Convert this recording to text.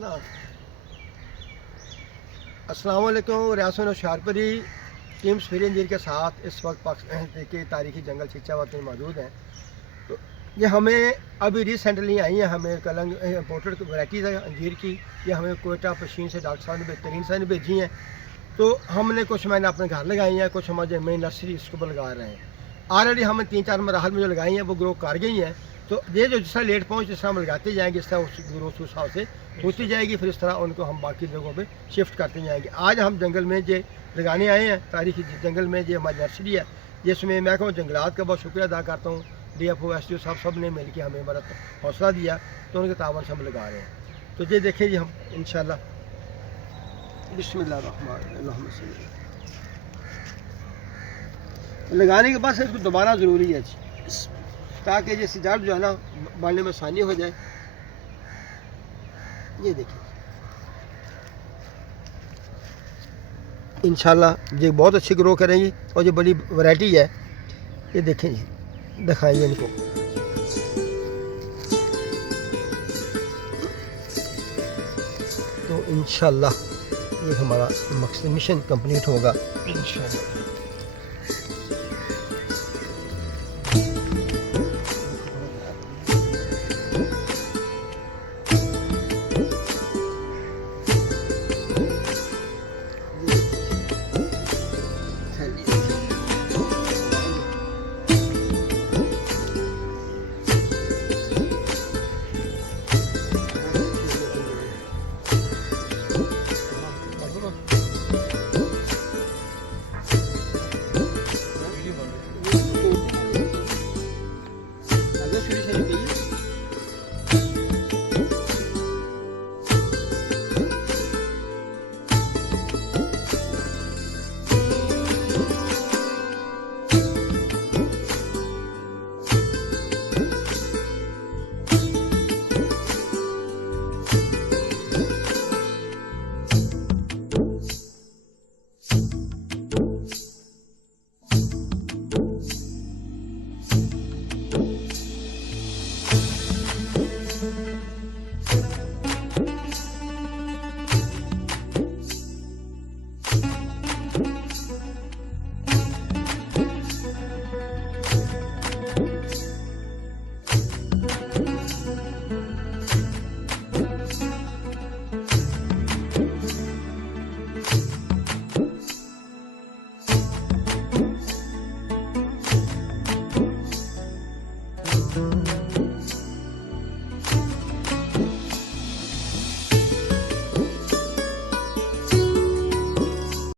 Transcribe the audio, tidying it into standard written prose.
ना अस्सलाम वालेकुम। रियासत होशियारपुरी टीम स्फीर इंजीर के साथ इस वक्त पाकिस्तान के तारीखी जंगल छिचावत में मौजूद हैं। तो ये हमें अभी रिसेंटली आई हैं, हमें कलंग इम्पोर्टेड वैराइटीज़ है अंजीर की। ये हमें कोयटा पशीन से डॉक्टर साहब ने बेहतरीन से भेजी हैं। तो हमने कुछ मैंने अपने घर लगाई हैं, कुछ हमारे में नर्सरी इसको लगा रहे हैं। ऑलरेडी हमने 3-4 मराहल में जो लगाई हैं वो ग्रो कर गई हैं। तो ये जो जिस तरह लेट पहुँच जिस तरह हम लगाते जाएंगे इस तरह उस ग्रोथ उस हिसाब से होती जाएगी, फिर इस तरह उनको हम बाकी जगहों पे शिफ्ट करते जाएंगे। आज हम जंगल में जो लगाने आए हैं, तारीखी जंगल में जो हमारी नर्सरी है, जिसमें मैं कहूँ जंगलात का बहुत शुक्रिया अदा करता हूँ। DFO SDO साहब सब ने मिल के हमें बड़ा हौसला दिया, तो उनके तावन से हम लगा रहे हैं। तो ये देखें जी, हम इंशाल्लाह बिस्मिल्लाहिर्रहमानिर्रहीम लगाने के बाद से इसको दोबारा ज़रूरी है ताकि ये सिजाड़ जो है ना बढ़ने में आसानी हो जाए। ये देखिए इंशाल्लाह ये बहुत अच्छी ग्रो करेंगी और ये बड़ी वैरायटी है। ये देखें जी, दिखाइए इनको। तो इंशाल्लाह ये हमारा मकसद मिशन कंप्लीट होगा इंशाल्लाह।